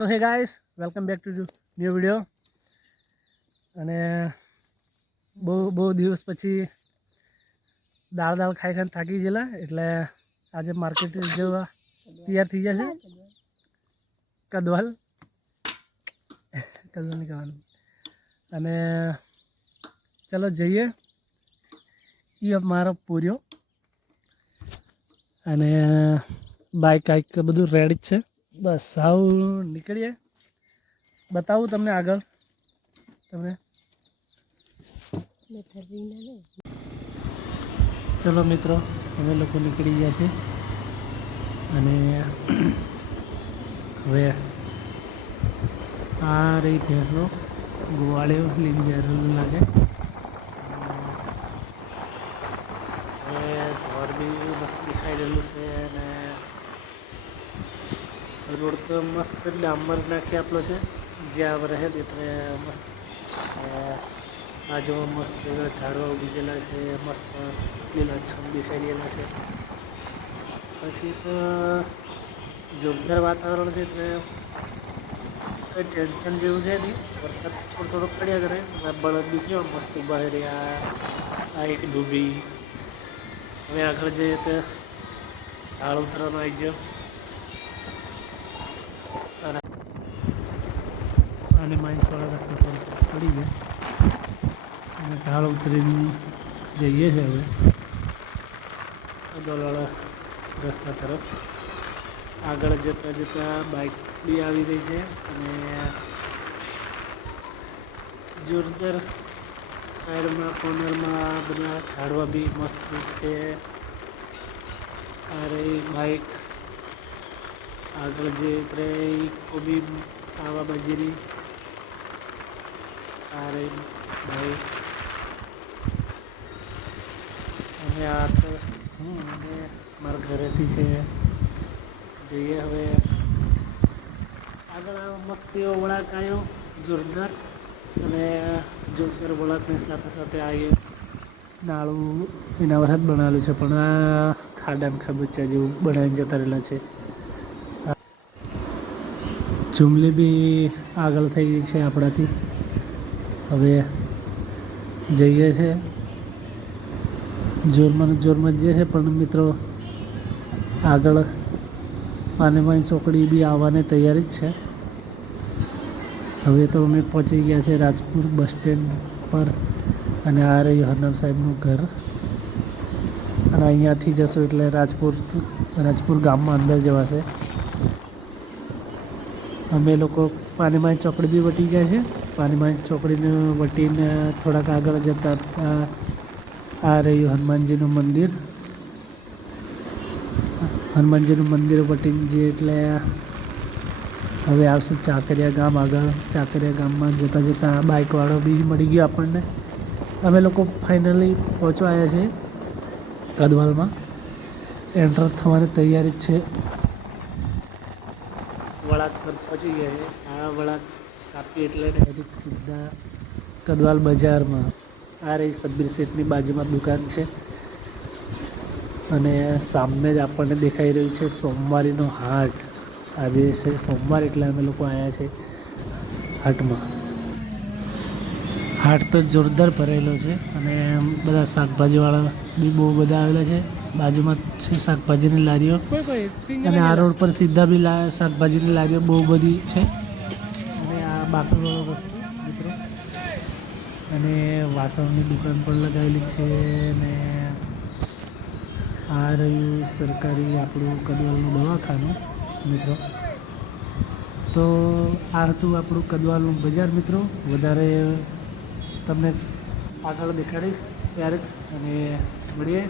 તો હે guys, welcome back to new video. અને બહુ દિવસ પછી દાળ ખાઈ ખાઈને થાકી ગયેલા, એટલે આજે માર્કેટ જવા તૈયાર થઈ જશે. કદવાલ નહીં કહેવાનું. અને ચલો જઈએ. એ મારો પૂર્યો અને બાઇક કાંઈક બધું રેડી જ છે. બસ હાવ નીકળીએ, બતાવું તમને આગળ. તમને ચલો મિત્રો, અમે લોકો નીકળી ગયા છે. અને હવે આ રહી ભેંસો, ગોવાળીઓ લઈને જરૂર લાગે. હવે ઘર બી મસ્ત દેખાઈ રહેલું છે. અને રોડ તો મસ્ત ડામર નાખી આપેલો છે. જ્યાં રહે એટલે મસ્ત બાજુમાં મસ્ત એવા ઝાડવા ઉગી ગયેલા છે. મસ્ત લીલાછમ દેખાઈ રહેલા છે. પછી તો જોરદાર વાતાવરણ છે, એટલે કંઈ ટેન્શન જેવું છે નહીં. વરસાદ થોડો પડ્યા કરે. બળદ બી કેવા મસ્ત ઉભા રહ્યા. આ એક ડૂબી. હવે આગળ જઈએ તો ઢાળ ઉતરવાનો આવી ગયો. અને માઇન્સવાળા રસ્તા પર પડી ગયા અને ઢાળ ઉતરીને જઈએ છે. હવે ડોલવાળા રસ્તા તરફ આગળ જતાં બાઇક બી આવી રહી છે. અને જોરદાર સાઈડમાં કોર્નરમાં બધા ઝાડવા બી મસ્ત છે. આ રહી બાઇક આગળ જે ઇકો બી આવા બાજરી. આ રહી બાઇક. અને આ તો અને મારા ઘરેથી છે. જઈએ હવે આગળ. મસ્ત એવો વળાંક આવ્યો, જોરદાર. અને જોરદાર વળાંકની સાથે સાથે આવીએ નાળું એના વરસાદ બનાવેલું છે, પણ આ ખાડાને ખાબોચિયા જેવું બનાવીને જતા રહેલા છે. ઝુમલી બી આગળ થઈ ગઈ છે આપણાથી. હવે જઈએ છે જોરમાં જઈએ છે. પણ મિત્રો આગળ પાનેમાની ચોકડી બી આવવાની તૈયારી જ છે. હવે તો અમે પહોંચી ગયા છે રાજપુર બસ સ્ટેન્ડ પર. અને આ રહ્યું હરનામ સાહેબનું ઘર. અને અહીંયાથી જશો એટલે રાજપુર ગામમાં અંદર જવાશે. અમે લોકો પાનેમાની ચોકડી બી વટી ગયા છે. પાનેમાની ચોકડીને વટીને થોડાક આગળ જતા આ રહ્યું હનુમાનજીનું મંદિર. હનુમાનજીનું મંદિર વટીને જે એટલે હવે આવશે ચાકરિયા ગામ. આગળ ચાકરિયા ગામમાં જતાં બાઇકવાળો બી મળી ગયો આપણને. અમે લોકો ફાઇનલી પહોંચવા આવ્યા છે કદવાલમાં. એન્ટર થવાની તૈયારી જ છે. વળાંક પર પહોંચી ગયા છે. આ વળાંક કાપી એટલે ડાયરેક્ટ સીધા કદવાલ બજારમાં. આ રહી સબ્બીર શેઠની બાજુમાં દુકાન છે. અને સામે જ આપણને દેખાઈ રહ્યું છે સોમવારીનો હાટ. આજે છે સોમવાર, એટલે અમે લોકો આવ્યા છે હાટમાં. હાટ તો જોરદાર ભરેલો છે. અને બધા શાકભાજીવાળા બી બહુ બધા આવેલા છે. બાજુમાં છે શાકભાજીની લારીઓ. અને આ રોડ પર સીધા બી શાકભાજીની લારીઓ બહુ બધી છે. અને આ બાકરવાળો રસ્તો મિત્રો. અને વાસણની દુકાન પણ લગાવેલી છે. અને આ રહ્યું સરકારી આપણું કદવાલનું દવાખાનું મિત્રો. તો આ હતું આપણું કદવાલનું બજાર મિત્રો. વધારે તમને આગળ દેખાડીશ ક્યારેક. અને મળીએ.